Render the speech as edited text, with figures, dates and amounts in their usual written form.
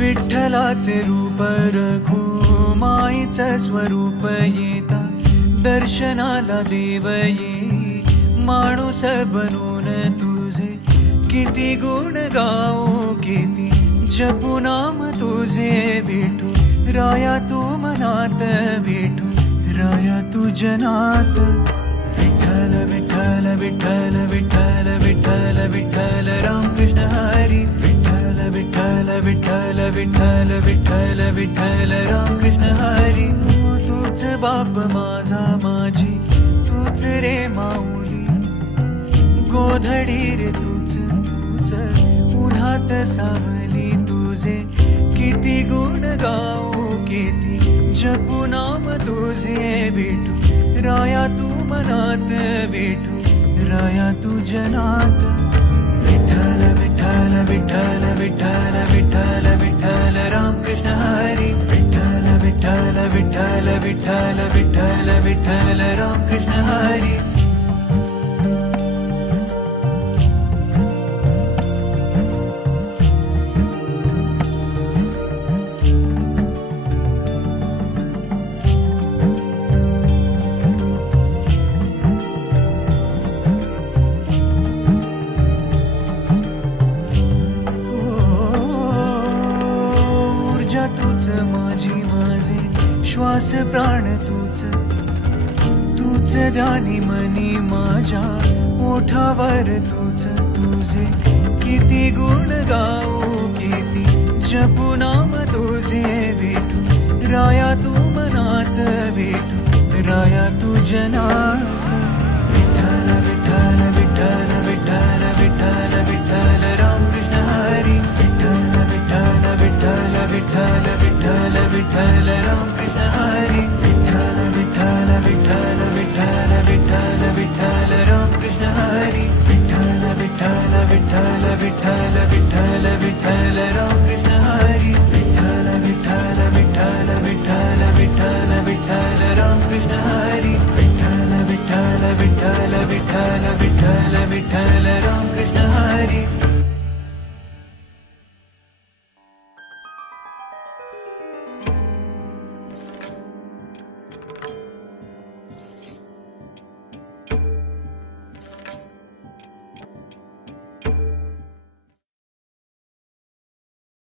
विठ्ठलाचे रूप रघु माईचं स्वरूप येता दर्शनाला देव ये माणूस बनून तुझे किती गुण गाऊ किती जपू नाम तुझे विठू राया तू मनात विठू राया तू जनात विठ्ठल विठ्ठल विठ्ठल विठ्ठल विठ्ठल विठ्ठल रामकृष्ण हरी विठ्ठल विठ्ठल विठ्ठल विठ्ठल विठ्ठल विठ्ठल रामकृष्ण हरी तूच बाप माझा माझी तूच रे माऊली गोधडी रे तूच तूच उन्हात सावली तुझे किती गुण गाऊ किती जपू नाम तुझे विठू राया तू मनात विठू राया तू जनात विठ्ठल विठ्ठल विठ्ठल विठ्ठल विठ्ठल विठ्ठल रामकृष्ण हरी विठ्ठल विठ्ठल विठ्ठल विठ्ठल विठ्ठल विठ्ठल रामकृष्ण हरी तूच माझी माझे श्वास प्राण तूच तूच ध्यानी मनी माझ्या ओठावर तूच तुझे किती गुण गाऊ किती जपू नाम तुझे विठू राया तू मनात विठू राया तू जनात विठ्ठल विठ्ठल विठ्ठल विठ्ठल विठ्ठल विठ्ठल रामकृष्ण हरी विठ्ठल विठ्ठल विठ्ठल विठ्ठल विठ्ठल विठ्ठल रामकृष्ण हरी विठ्ठल विठ्ठल विठ्ठल विठ्ठल विठ्ठल विठ्ठल रामकृष्ण हरी विठ्ठल विठ्ठल विठ्ठल विठ्ठल विठ्ठल विठ्ठल